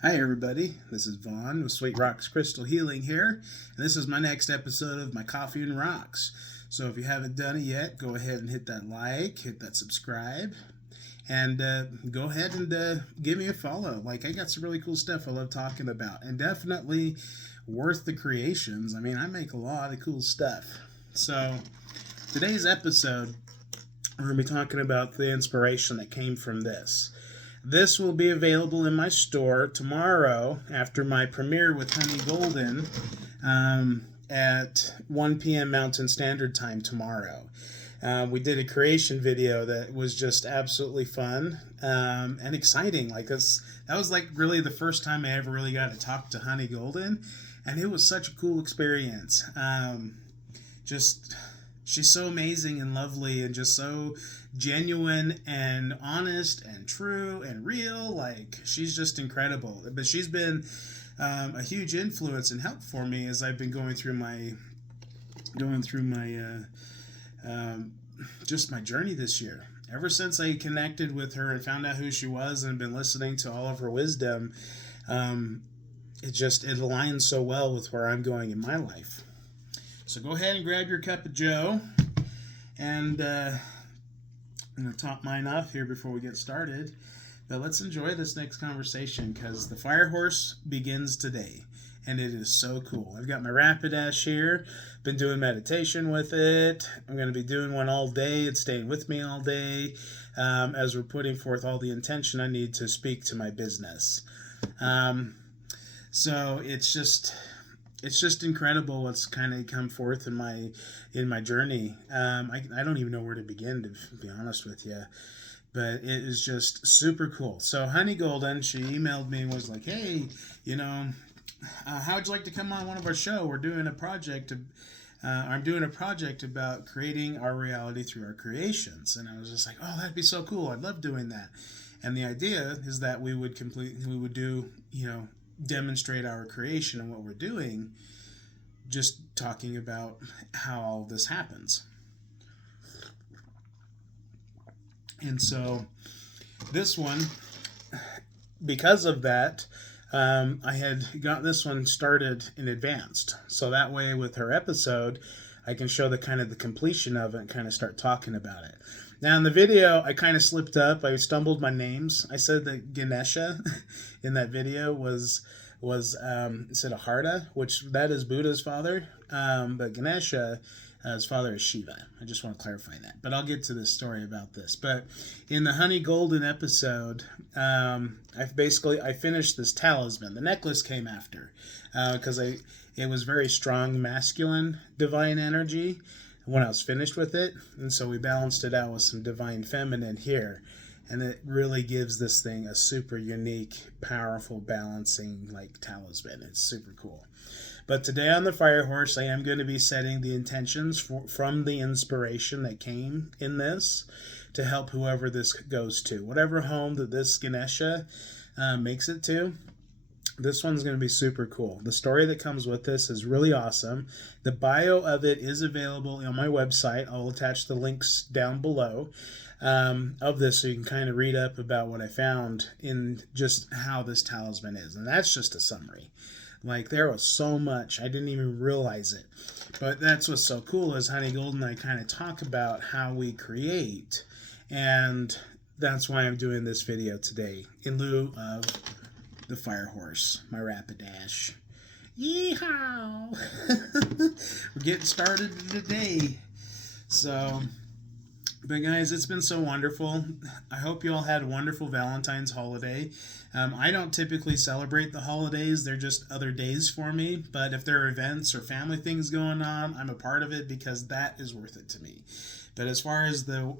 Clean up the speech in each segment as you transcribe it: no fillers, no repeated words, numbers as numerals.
Hi everybody, this is Vaughn with Sweet Roxx Crystal Healing here, and this is my next episode of my Coffee and Rocks. So if you haven't done it yet, go ahead and hit that like, hit that subscribe, and go ahead and give me a follow. Like, I got some really cool stuff I love talking about, and definitely worth the creations. I mean, I make a lot of cool stuff. So today's episode, we're going to be talking about the inspiration that came from this. This will be available in my store tomorrow after my premiere with Honey Golden at 1 p.m. Mountain Standard Time tomorrow. We did a creation video that was just absolutely fun and exciting. That was like really the first time I ever really got to talk to Honey Golden, and it was such a cool experience. Just she's so amazing and lovely and just so genuine and honest and true and real. Like, she's just incredible. But she's been a huge influence and help for me as I've been going through my just my journey this year. Ever since I connected with her and found out who she was and been listening to all of her wisdom, it aligns so well with where I'm going in my life. So go ahead and grab your cup of Joe, and I'm going to top mine off here before we get started. But let's enjoy this next conversation, because the Fire Horse begins today, and it is so cool. I've got my Rapidash here, been doing meditation with it. I'm going to be doing one all day. It's staying with me all day as we're putting forth all the intention I need to speak to my business. So it's just incredible what's kind of come forth in my journey. I don't even know where to begin, to be honest with you, but it is just super cool. So Honey Golden, she emailed me and was like, "Hey, how would you like to come on one of our show? We're doing a project. I'm doing a project about creating our reality through our creations." And I was just like, "Oh, that'd be so cool. I'd love doing that." And the idea is that we would do, demonstrate our creation and what we're doing, just talking about how all this happens. And so this one, because of that, I had got this one started in advance, so that way with her episode I can show the completion of it and kind of start talking about it. Now in the video I kind of slipped up. I stumbled my names. I said that Ganesha in that video was Siddhartha, which that is Buddha's father, but Ganesha, his father is Shiva. I just want to clarify that, but I'll get to this story about this. But in the Honey Golden episode, I finished this talisman. The necklace came after, because it was very strong masculine divine energy when I was finished with it, and so we balanced it out with some divine feminine here. And it really gives this thing a super unique, powerful, balancing talisman. It's super cool. But today on the Fire Horse, I am going to be setting the intentions from the inspiration that came in this to help whoever this goes to. Whatever home that this Ganesha makes it to, this one's going to be super cool. The story that comes with this is really awesome. The bio of it is available on my website. I'll attach the links down below of this, so you can kind of read up about what I found in just how this talisman is. And that's just a summary. Like, there was so much, I didn't even realize it. But that's what's so cool is Honey Golden and I kind of talk about how we create. And that's why I'm doing this video today, in lieu of the Fire Horse, my Rapidash. Yeehaw! We're getting started today. So, but guys, it's been so wonderful. I hope you all had a wonderful Valentine's holiday. I don't typically celebrate the holidays. They're just other days for me. But if there are events or family things going on, I'm a part of it, because that is worth it to me. But as far as the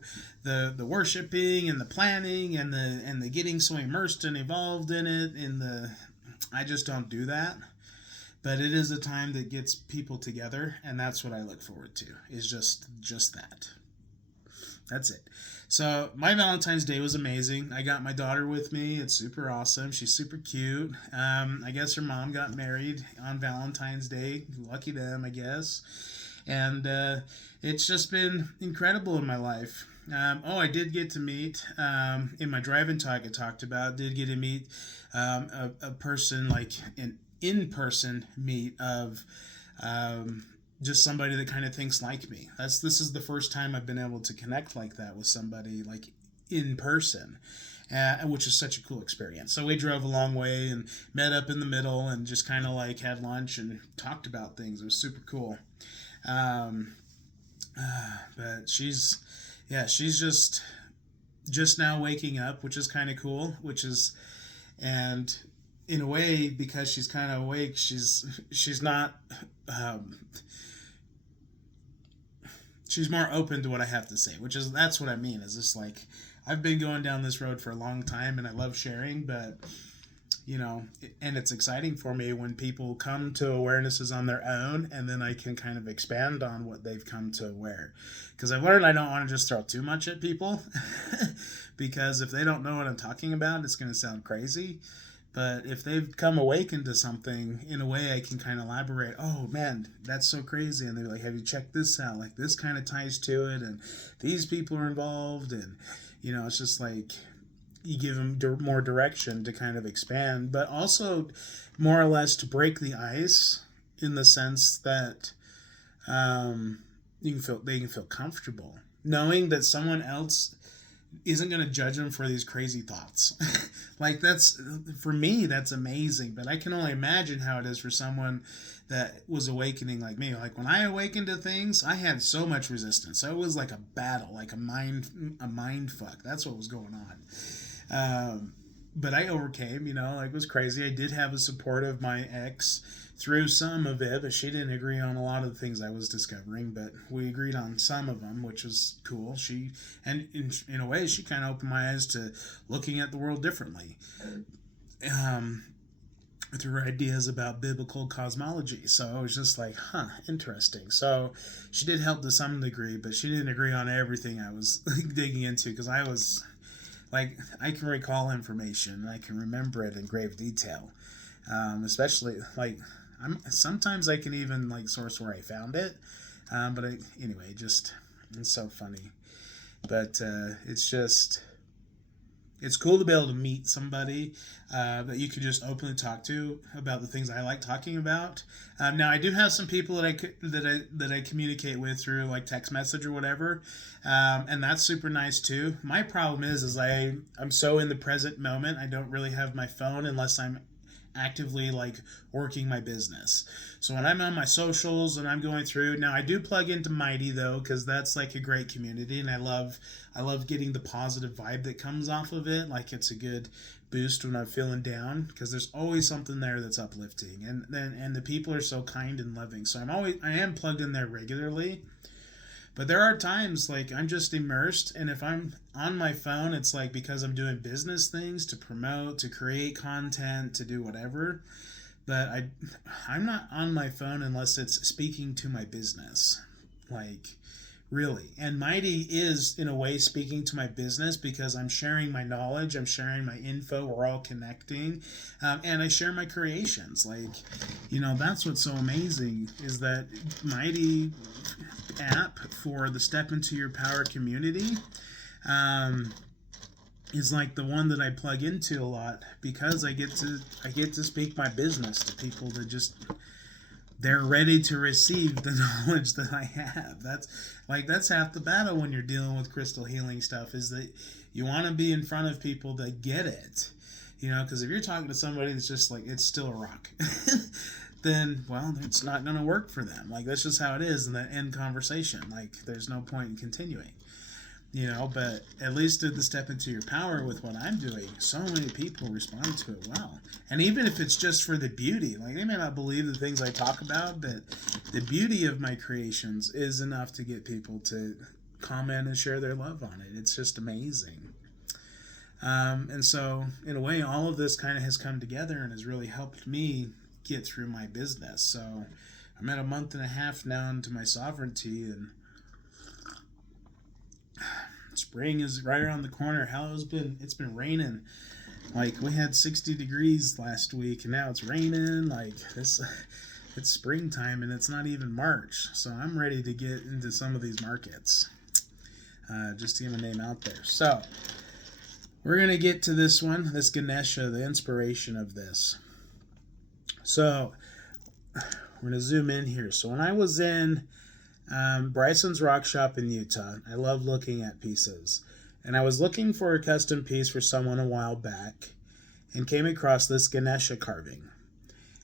worshiping and the planning and the getting so immersed and involved in it, I just don't do that. But it is a time that gets people together, and that's what I look forward to. Is just that. That's it. So my Valentine's Day was amazing. I got my daughter with me. It's super awesome. She's super cute. I guess her mom got married on Valentine's Day. Lucky them, I guess. And it's just been incredible in my life. I did get to meet in my drive-in talk I talked about. Did get to meet a person, like an in-person meet of um, just somebody that kind of thinks like me. This is the first time I've been able to connect like that with somebody like in person. Which is such a cool experience. So we drove a long way and met up in the middle and just kind of like had lunch and talked about things. It was super cool. Um, but she's just now waking up, which is kind of cool. And in a way, because she's kind of awake, she's not. Um, she's more open to what I have to say, that's what I mean. Is just like I've been going down this road for a long time, and I love sharing, but and it's exciting for me when people come to awarenesses on their own, and then I can kind of expand on what they've come to aware. Because I've learned I don't want to just throw too much at people, because if they don't know what I'm talking about, it's going to sound crazy. But if they've come awakened to something, in a way I can kind of elaborate, oh man, that's so crazy. And they're like, have you checked this out? Like, this kind of ties to it, and these people are involved. And, it's just like, you give them more direction to kind of expand, but also more or less to break the ice, in the sense that they can feel comfortable knowing that someone else isn't going to judge them for these crazy thoughts. Like, that's, for me, that's amazing, but I can only imagine how it is for someone that was awakening like me. Like, when I awakened to things, I had so much resistance. So it was like a battle, like a mind fuck. That's what was going on. But I overcame, like, it was crazy. I did have a support of my ex through some of it, but she didn't agree on a lot of the things I was discovering, but we agreed on some of them, which was cool. And in a way, she kind of opened my eyes to looking at the world differently. Through her ideas about biblical cosmology. So I was just like, interesting. So she did help to some degree, but she didn't agree on everything I was digging into, because I was like, I can recall information and I can remember it in grave detail. Especially like sometimes I can even like source where I found it. Anyway, just, it's so funny. But it's cool to be able to meet somebody that you could just openly talk to about the things I like talking about. Now, I do have some people that I communicate with through like text message or whatever, and that's super nice too. My problem is I'm so in the present moment. I don't really have my phone unless I'm actively like working my business. So when I'm on my socials and I'm going through, now I do plug into Mighty though, because that's like a great community, and I love getting the positive vibe that comes off of it. Like, it's a good boost when I'm feeling down, because there's always something there that's uplifting, and the people are so kind and loving. So I am plugged in there regularly. But there are times like I'm just immersed, and if I'm on my phone, it's like because I'm doing business things to promote, to create content, to do whatever. But I'm not on my phone unless it's speaking to my business. Like, really. And Mighty is, in a way, speaking to my business, because I'm sharing my knowledge, I'm sharing my info, we're all connecting, and I share my creations. Like, that's what's so amazing, is that Mighty app for the Step Into Your Power community is like the one that I plug into a lot, because I get to speak my business to people that just, they're ready to receive the knowledge that I have. That's half the battle when you're dealing with crystal healing stuff, is that you want to be in front of people that get it. Because if you're talking to somebody that's just like, it's still a rock, then, well, it's not going to work for them. Like, that's just how it is in that end conversation. Like, there's no point in continuing. But at least at the Step Into Your Power with what I'm doing, so many people respond to it well. And even if it's just for the beauty, like, they may not believe the things I talk about, but the beauty of my creations is enough to get people to comment and share their love on it. It's just amazing. And so, in a way, all of this kind of has come together and has really helped me get through my business. So I'm at a month and a half now into my sovereignty, and spring is right around the corner. Hell, it's been raining. Like, we had 60 degrees last week, and now it's raining. Like, it's springtime, and it's not even March. So I'm ready to get into some of these markets. just to get my name out there. So we're going to get to this one, this Ganesha, the inspiration of this. So we're going to zoom in here. So when I was in Bryson's Rock Shop in Utah, I love looking at pieces. And I was looking for a custom piece for someone a while back and came across this Ganesha carving.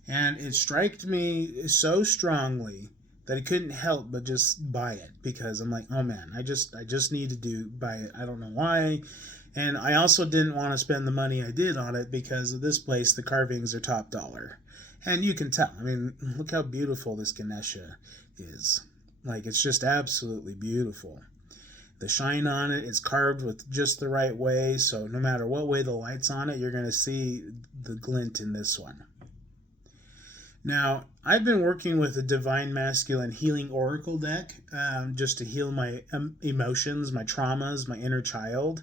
And it struck me so strongly that I couldn't help but just buy it, because I'm like, oh man, I just need to buy it. I don't know why. And I also didn't want to spend the money I did on it, because of this place, the carvings are top dollar. And you can tell. I mean, look how beautiful this Ganesha is. Like, it's just absolutely beautiful. The shine on it is carved with just the right way, so no matter what way the light's on it, you're going to see the glint in this one. Now, I've been working with a Divine Masculine Healing Oracle deck just to heal my emotions, my traumas, my inner child.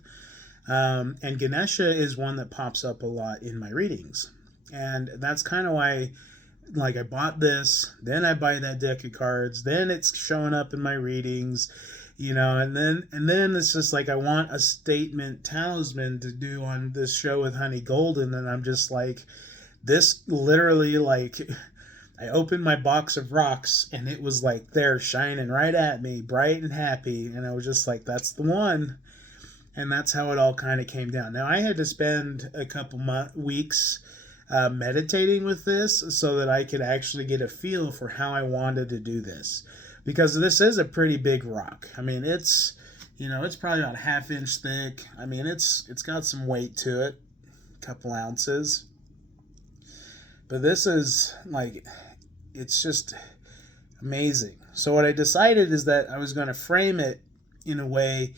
And Ganesha is one that pops up a lot in my readings. And that's kind of why, like, I bought this, then I buy that deck of cards, then it's showing up in my readings, you know, and then it's just like, I want a statement talisman to do on this show with Honey Golden, and I'm just like, this literally, like, I opened my box of Roxx, and it was like there shining right at me, bright and happy, and I was just like, that's the one. And that's how it all kind of came down. Now, I had to spend a couple weeks meditating with this so that I could actually get a feel for how I wanted to do this, because this is a pretty big rock. I mean, it's, you know, it's probably about 1/2 inch thick. I mean, it's got some weight to it, a couple ounces. But this is like, it's just amazing. So what I decided is that I was going to frame it in a way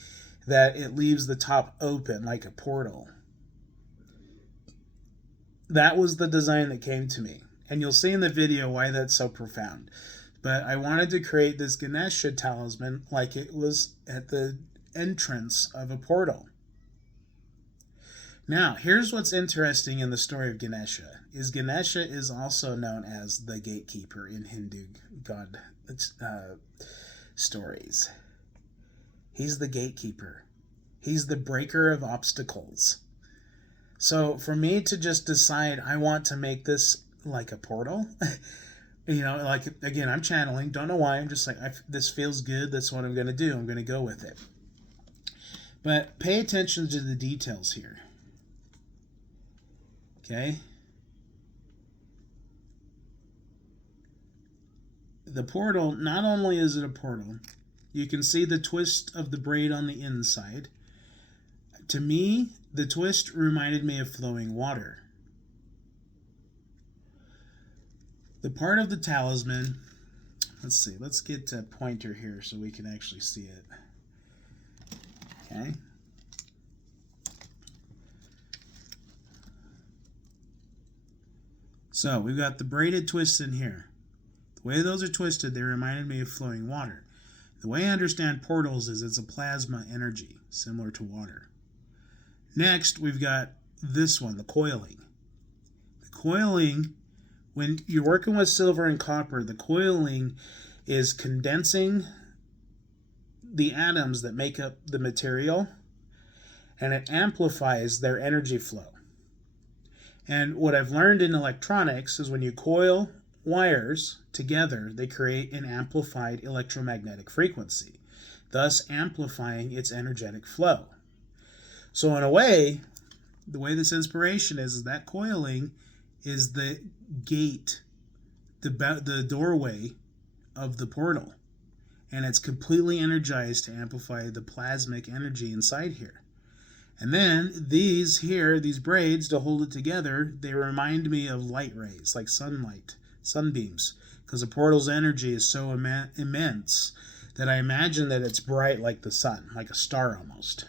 that it leaves the top open like a portal. That was the design that came to me. And you'll see in the video why that's so profound. But I wanted to create this Ganesha talisman like it was at the entrance of a portal. Now, here's what's interesting in the story of Ganesha. Ganesha is also known as the gatekeeper in Hindu god stories. He's the gatekeeper. He's the breaker of obstacles. So for me to just decide I want to make this like a portal, you know, like, again, I'm channeling, don't know why, I'm just like, this feels good, that's what I'm going to do, I'm going to go with it. But pay attention to the details here. Okay? The portal, not only is it a portal, you can see the twist of the braid on the inside. To me, the twist reminded me of flowing water. The part of the talisman, let's see, let's get a pointer here so we can actually see it. Okay. So we've got the braided twists in here. The way those are twisted, they reminded me of flowing water. The way I understand portals is it's a plasma energy, similar to water. Next, we've got this one, the coiling. The coiling, when you're working with silver and copper, the coiling is condensing the atoms that make up the material, and it amplifies their energy flow. And what I've learned in electronics is when you coil wires together, they create an amplified electromagnetic frequency, thus amplifying its energetic flow. So in a way, the way this inspiration is that coiling is the gate, the doorway of the portal. And it's completely energized to amplify the plasmic energy inside here. And then these here, these braids, to hold it together, they remind me of light rays, like sunlight, sunbeams, because the portal's energy is so immense that I imagine that it's bright like the sun, like a star almost.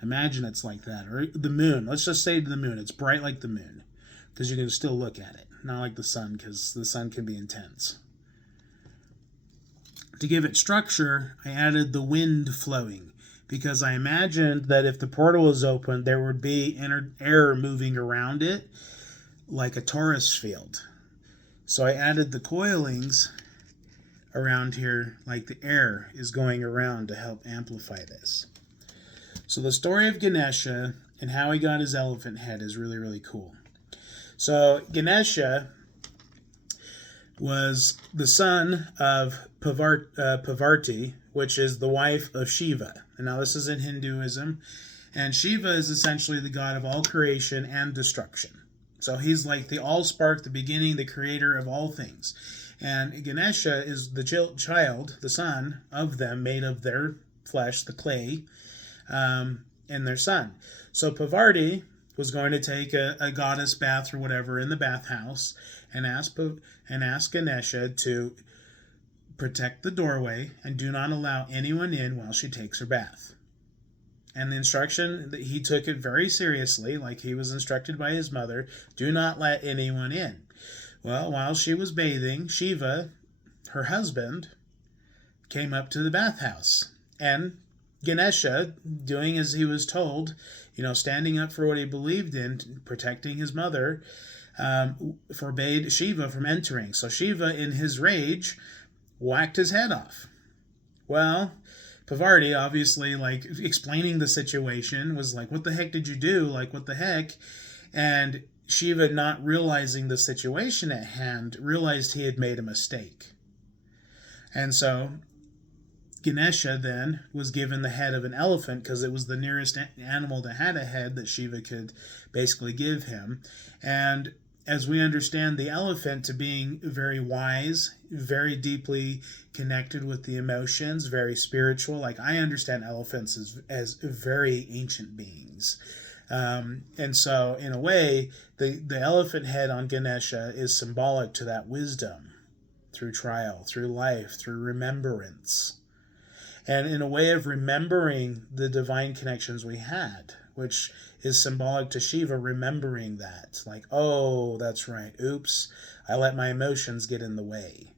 I imagine it's like that. Or the moon. Let's just say the moon. It's bright like the moon, because you can still look at it. Not like the sun, because the sun can be intense. To give it structure, I added the wind flowing, because I imagined that if the portal was open, there would be air moving around it like a torus field. So I added the coilings around here, like the air is going around to help amplify this. So the story of Ganesha and how he got his elephant head is really, really cool. So Ganesha was the son of Pavarti, which is the wife of Shiva. And now this is in Hinduism. And Shiva is essentially the god of all creation and destruction. So he's like the all-spark, the beginning, the creator of all things. And Ganesha is the child, the son of them, made of their flesh, the clay, and their son. So Pavarti was going to take a goddess bath or whatever in the bathhouse and ask Ganesha to protect the doorway and do not allow anyone in while she takes her bath. And the instruction, he took it very seriously, like he was instructed by his mother, do not let anyone in. Well, while she was bathing, Shiva, her husband, came up to the bathhouse. And Ganesha, doing as he was told, standing up for what he believed in, protecting his mother, forbade Shiva from entering. So Shiva, in his rage, whacked his head off. Well, Pavarti, obviously, explaining the situation, was like, what the heck did you do? What the heck? And Shiva, not realizing the situation at hand, realized he had made a mistake. And so Ganesha then was given the head of an elephant because it was the nearest animal that had a head that Shiva could basically give him. And as we understand the elephant to being very wise, very deeply connected with the emotions, very spiritual. I understand elephants as very ancient beings. And so, in a way, the elephant head on Ganesha is symbolic to that wisdom through trial, through life, through remembrance. And in a way of remembering the divine connections we had, which is symbolic to Shiva remembering that. Oh, that's right. Oops, I let my emotions get in the way.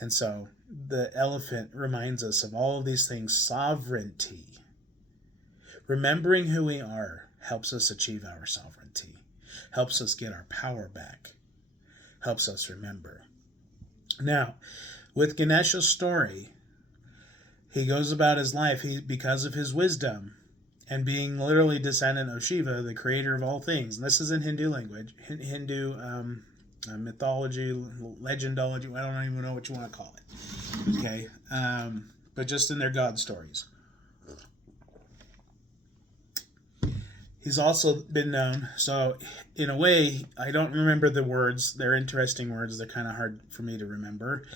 And so the elephant reminds us of all of these things. Sovereignty. Remembering who we are helps us achieve our sovereignty. Helps us get our power back. Helps us remember. Now, with Ganesha's story, he goes about his life because of his wisdom and being literally descendant of Shiva, the creator of all things. And this is in Hindu language, Hindu mythology, legendology. I don't even know what you want to call it. Okay, but just in their god stories. He's also been known. So, in a way, I don't remember the words. They're interesting words. They're kind of hard for me to remember,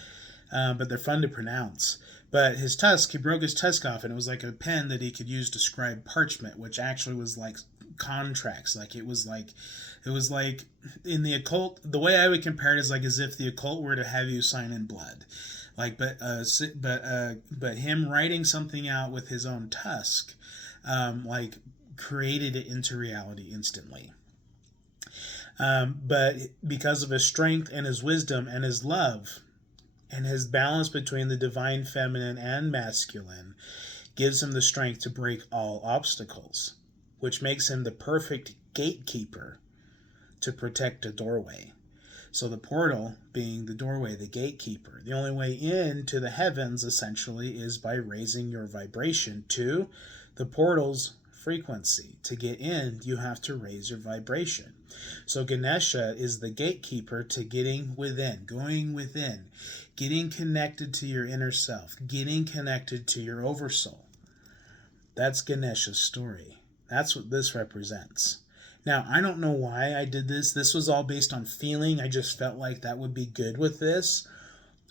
but they're fun to pronounce. But his tusk, he broke his tusk off, and it was like a pen that he could use to scribe parchment, which actually was like contracts. It was like in the occult. The way I would compare it is as if the occult were to have you sign in blood, but him writing something out with his own tusk, created it into reality instantly. But because of his strength and his wisdom and his love, and his balance between the divine feminine and masculine gives him the strength to break all obstacles, which makes him the perfect gatekeeper to protect a doorway. So the portal being the doorway, the gatekeeper. The only way into the heavens, essentially, is by raising your vibration to the portal's frequency. To get in, you have to raise your vibration. So Ganesha is the gatekeeper to getting within, going within, getting connected to your inner self, getting connected to your oversoul. That's Ganesha's story. That's what this represents. Now, I don't know why I did this. This was all based on feeling. I just felt like that would be good with this.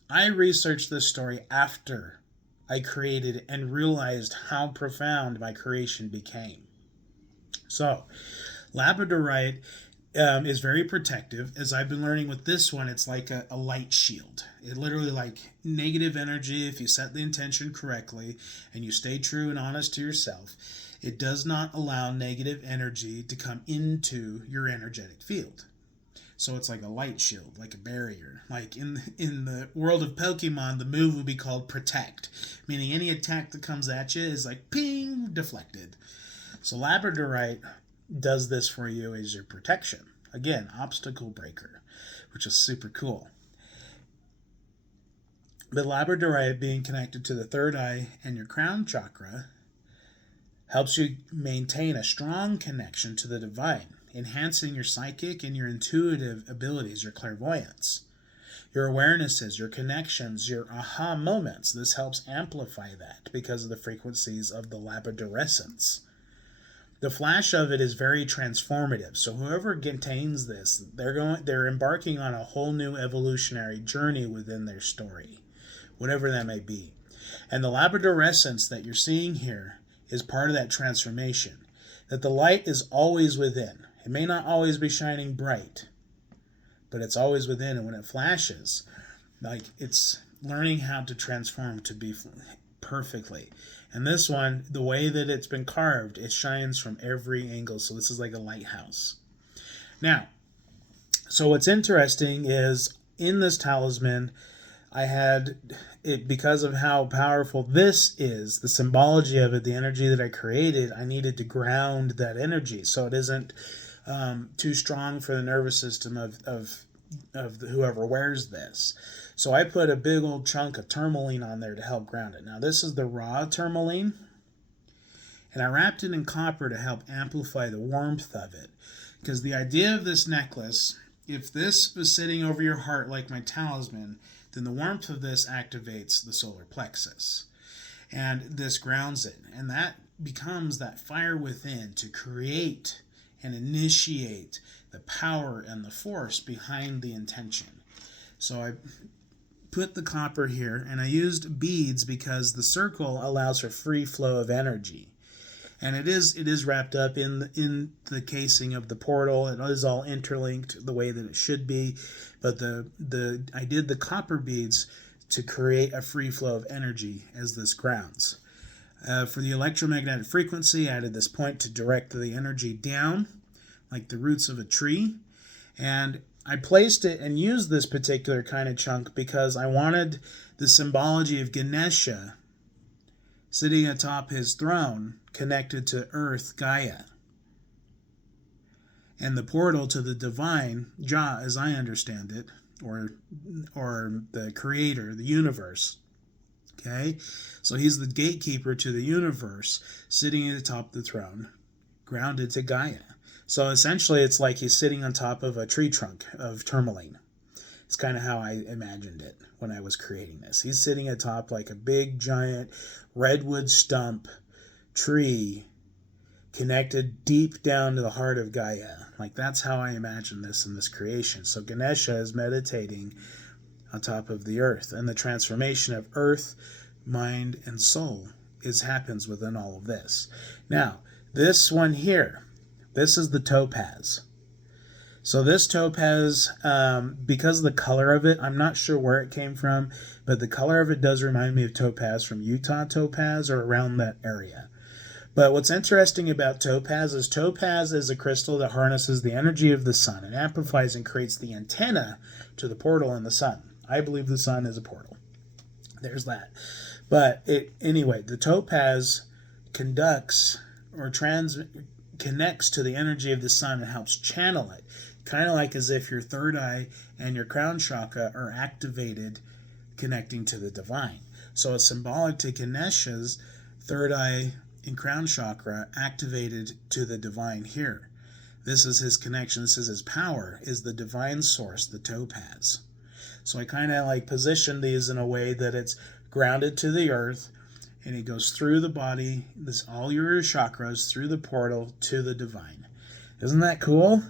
I researched this story after I created and realized how profound my creation became. So, labradorite is very protective. As I've been learning with this one, it's like a light shield. It literally, negative energy, if you set the intention correctly and you stay true and honest to yourself, it does not allow negative energy to come into your energetic field. So it's like a light shield, like a barrier. In the world of Pokemon, the move would be called Protect, meaning any attack that comes at you is ping, deflected. So labradorite does this for you as your protection. Again, obstacle breaker, which is super cool. The labradorite being connected to the third eye and your crown chakra helps you maintain a strong connection to the divine, enhancing your psychic and your intuitive abilities, your clairvoyance, your awarenesses, your connections, your aha moments. This helps amplify that because of the frequencies of the labradorescence. The flash of it is very transformative. So whoever contains this, they're embarking on a whole new evolutionary journey within their story, whatever that may be. And the labradorescence that you're seeing here is part of that transformation. That the light is always within. It may not always be shining bright, but it's always within. And when it flashes, like, it's learning how to transform to be perfectly. And this one, the way that it's been carved, it shines from every angle. So this is like a lighthouse. Now, so what's interesting is in this talisman, I had it, because of how powerful this is, the symbology of it, the energy that I created, I needed to ground that energy so it isn't too strong for the nervous system of whoever wears this. So I put a big old chunk of tourmaline on there to help ground it. Now this is the raw tourmaline, and I wrapped it in copper to help amplify the warmth of it. Because the idea of this necklace, if this was sitting over your heart like my talisman, then the warmth of this activates the solar plexus. And this grounds it. And that becomes that fire within to create and initiate the power and the force behind the intention. So I put the copper here, and I used beads because the circle allows for free flow of energy. And it is wrapped up in the casing of the portal. It is all interlinked the way that it should be. But I did the copper beads to create a free flow of energy as this grounds. For the electromagnetic frequency, I added this point to direct the energy down, like the roots of a tree. And I placed it and used this particular kind of chunk because I wanted the symbology of Ganesha sitting atop his throne, connected to Earth, Gaia, and the portal to the divine, Jah, as I understand it, or the creator, the universe. Okay? So he's the gatekeeper to the universe, sitting at the top of the throne, grounded to Gaia. So essentially it's like he's sitting on top of a tree trunk of tourmaline. It's kind of how I imagined it when I was creating this. He's sitting atop like a big, giant redwood stump tree connected deep down to the heart of Gaia. Like, that's how I imagine this in this creation. So Ganesha is meditating on top of the earth, and the transformation of earth, mind, and soul happens within all of this. Now, this one here, this is the topaz. So this topaz, because of the color of it, I'm not sure where it came from, but the color of it does remind me of topaz from Utah topaz or around that area. But what's interesting about topaz is a crystal that harnesses the energy of the sun and amplifies and creates the antenna to the portal in the sun. I believe the sun is a portal. There's that. But anyway, the topaz conducts or connects to the energy of the sun and helps channel it. Kind of like as if your third eye and your crown chakra are activated, connecting to the divine. So it's symbolic to Ganesha's third eye and crown chakra activated to the divine here. This is his connection. This is his power, is the divine source, the topaz. So I kind of like position these in a way that it's grounded to the earth, and it goes through the body, all your chakras, through the portal to the divine. Isn't that cool?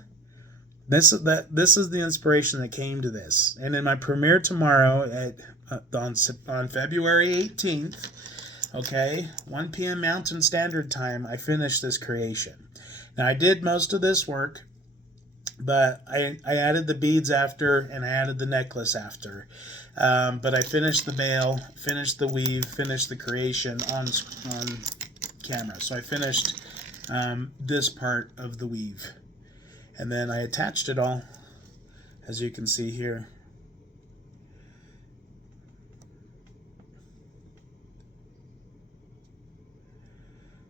This is the inspiration that came to this. And in my premiere tomorrow on February 18th, okay, 1 p.m. Mountain Standard Time, I finished this creation. Now, I did most of this work, but I added the beads after, and I added the necklace after. But I finished the veil, finished the weave, finished the creation on camera. So I finished this part of the weave. And then I attached it all, as you can see here.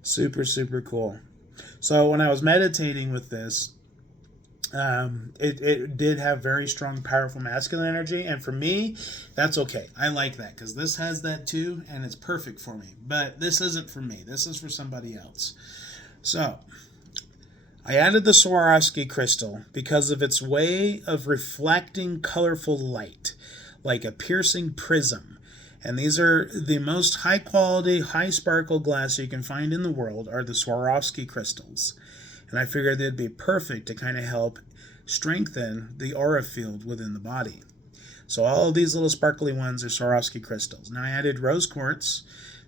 Super, super cool. So when I was meditating with this, It did have very strong, powerful masculine energy, and for me, that's okay. I like that because this has that too, and it's perfect for me. But this isn't for me. This is for somebody else. So I added the Swarovski crystal because of its way of reflecting colorful light, like a piercing prism. And these are the most high quality, high sparkle glass you can find in the world are the Swarovski crystals. And I figured they'd be perfect to kind of help strengthen the aura field within the body. So all of these little sparkly ones are Swarovski crystals. Now I added rose quartz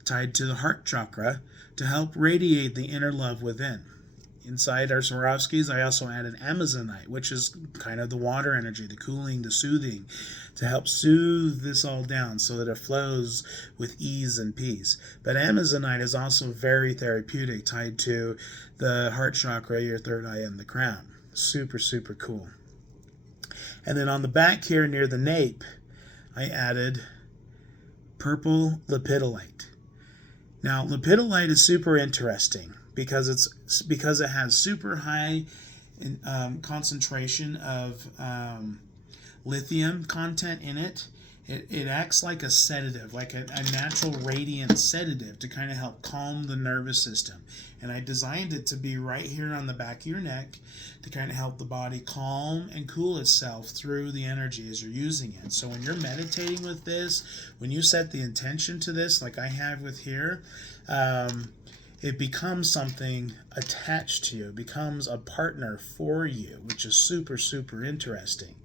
tied to the heart chakra to help radiate the inner love within. Inside our Swarovskis, I also added Amazonite, which is kind of the water energy, the cooling, the soothing, to help soothe this all down so that it flows with ease and peace. But Amazonite is also very therapeutic, tied to the heart chakra, your third eye, and the crown. Super, super cool. And then on the back here near the nape, I added purple lepidolite. Now, lepidolite is super interesting because it has super high concentration of lithium content in it. It acts like a sedative, like a natural radiant sedative to kind of help calm the nervous system. And I designed it to be right here on the back of your neck to kind of help the body calm and cool itself through the energy as you're using it. So when you're meditating with this, when you set the intention to this, like I have with here, it becomes something attached to you. It becomes a partner for you, which is super, super interesting.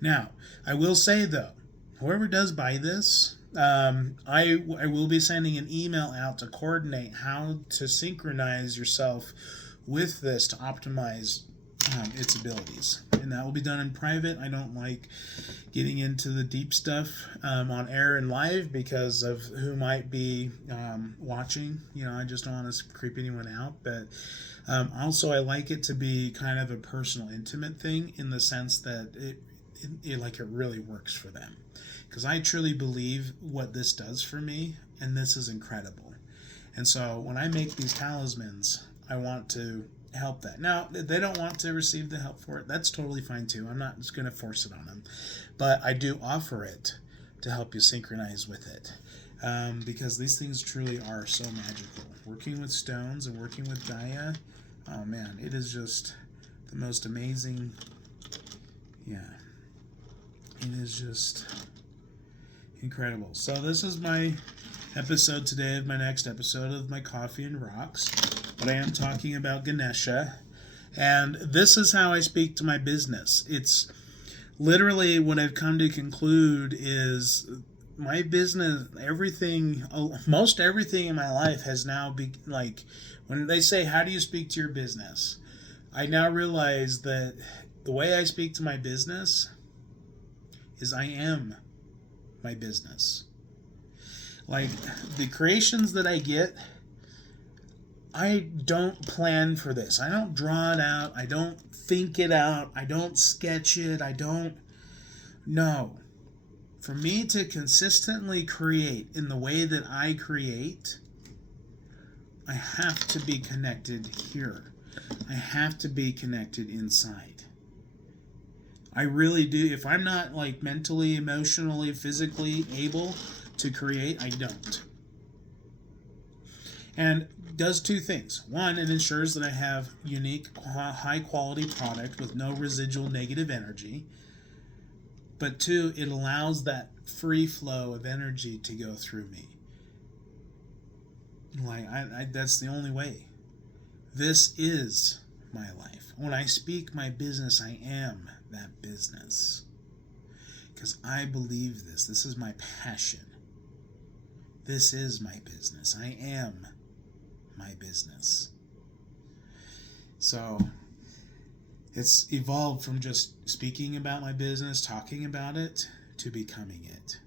Now, I will say though, whoever does buy this, I will be sending an email out to coordinate how to synchronize yourself with this to optimize its abilities. And that will be done in private. I don't like getting into the deep stuff on air and live because of who might be watching. I just don't want to creep anyone out. But also, I like it to be kind of a personal, intimate thing in the sense that it really works for them. Because I truly believe what this does for me, and this is incredible. And so when I make these talismans, I want to help that. Now, if they don't want to receive the help for it, that's totally fine too. I'm not just going to force it on them. But I do offer it to help you synchronize with it. Because these things truly are so magical. Working with stones and working with Gaia, oh man, it is just the most amazing. Yeah. It is just incredible. So this is my episode today of my next episode of my Coffee and Rocks. But I am talking about Ganesha. And this is how I speak to my business. It's literally what I've come to conclude is my business, most everything in my life has now been like, when they say, how do you speak to your business? I now realize that the way I speak to my business is I am my business. Like the creations that I get, I don't plan for this. I don't draw it out. I don't think it out. I don't sketch it. No. For me to consistently create in the way that I create, I have to be connected here. I have to be connected inside. I really do. If I'm not like mentally, emotionally, physically able to create, I don't. And does two things. One, it ensures that I have unique, high quality product with no residual negative energy. But two, it allows that free flow of energy to go through me. Like that's the only way. This is my life. When I speak my business, I am that business. Because I believe this. This is my passion. This is my business. I am my business. So it's evolved from just speaking about my business, talking about it, to becoming it.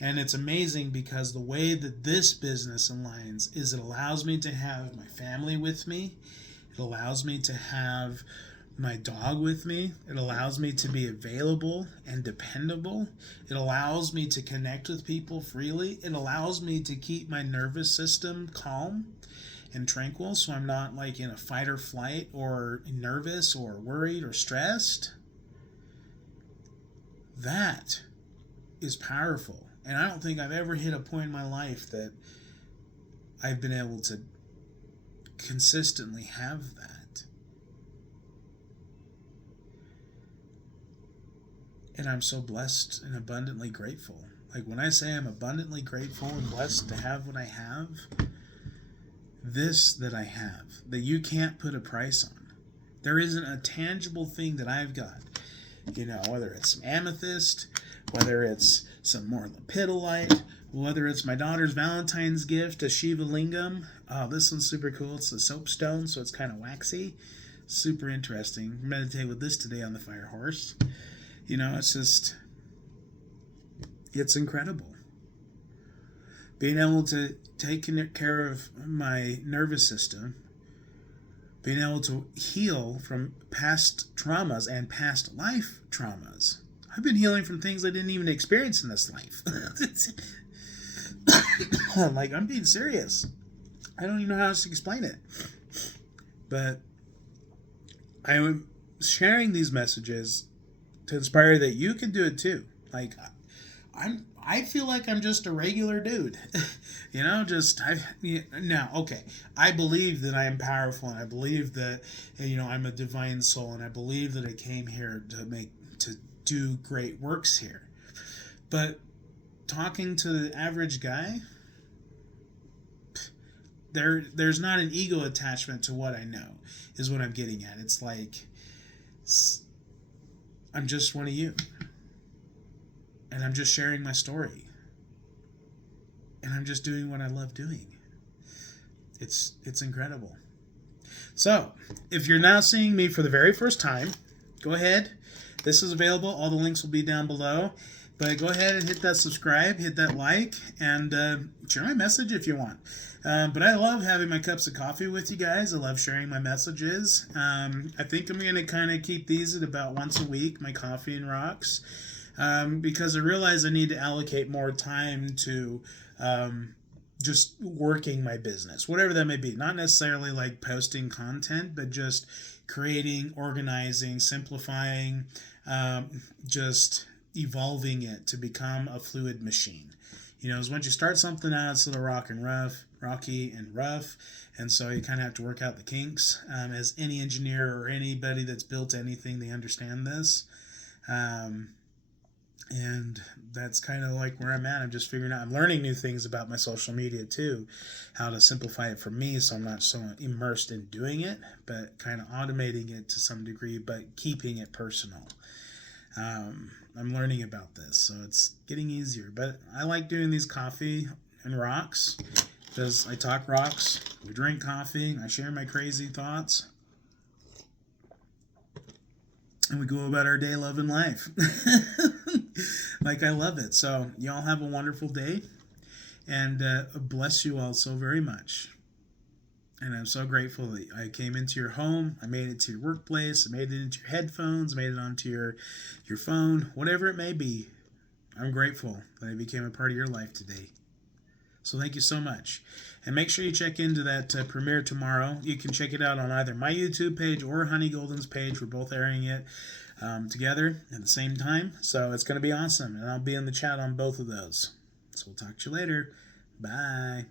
And it's amazing because the way that this business aligns is it allows me to have my family with me. It allows me to have my dog with me. It allows me to be available and dependable. It allows me to connect with people freely. It allows me to keep my nervous system calm. and tranquil, so I'm not like in a fight or flight or nervous or worried or stressed. That is powerful. And I don't think I've ever hit a point in my life that I've been able to consistently have that. And I'm so blessed and abundantly grateful. Like when I say I'm abundantly grateful and blessed to have what I have, this that I have, that you can't put a price on. There isn't a tangible thing that I've got. You know, whether it's some amethyst, whether it's some more lepidolite, whether it's my daughter's Valentine's gift, a Shiva Lingam. Oh, this one's super cool. It's a soapstone, so it's kind of waxy. Super interesting. Meditate with this today on the fire horse. You know, it's just, it's incredible. Being able to take care of my nervous system, being able to heal from past traumas and past life traumas. I've been healing from things I didn't even experience in this life. Like, I'm being serious. I don't even know how else to explain it. But I'm sharing these messages to inspire that you can do it too. Like, I feel like I'm just a regular dude. You know, now, okay, I believe that I am powerful, and I believe that, you know, I'm a divine soul, and I believe that I came here to do great works here. But talking to the average guy, there's not an ego attachment to what I know, is what I'm getting at. It's like, I'm just one of you. And I'm just sharing my story. And I'm just doing what I love doing. It's incredible. So, if you're now seeing me for the very first time, go ahead. This is available. All the links will be down below. But go ahead and hit that subscribe, hit that like, and share my message if you want. But I love having my cups of coffee with you guys. I love sharing my messages. I think I'm going to kind of keep these at about once a week, my coffee and Roxx. Because I realize I need to allocate more time to just working my business, whatever that may be. Not necessarily like posting content, but just creating, organizing, simplifying, just evolving it to become a fluid machine. You know, once you start something out, it's a little rocky and rough, and so you kind of have to work out the kinks. As any engineer or anybody that's built anything, they understand this. And that's kind of like where I'm at. I'm just figuring out, I'm learning new things about my social media too, how to simplify it for me so I'm not so immersed in doing it, but kind of automating it to some degree, but keeping it personal. I'm learning about this, so it's getting easier. But I like doing these coffee and Roxx because I talk Roxx, we drink coffee, I share my crazy thoughts, and we go about our day loving life. Like, I love it. So y'all have a wonderful day, and bless you all so very much. And I'm so grateful that I came into your home, I made it to your workplace, I made it into your headphones, made it onto your phone, whatever it may be. I'm grateful that I became a part of your life today. So thank you so much. And make sure you check into that premiere tomorrow. You can check it out on either my YouTube page or Honey Golden's page. We're both airing it together at the same time. So it's going to be awesome. And I'll be in the chat on both of those. So we'll talk to you later. Bye.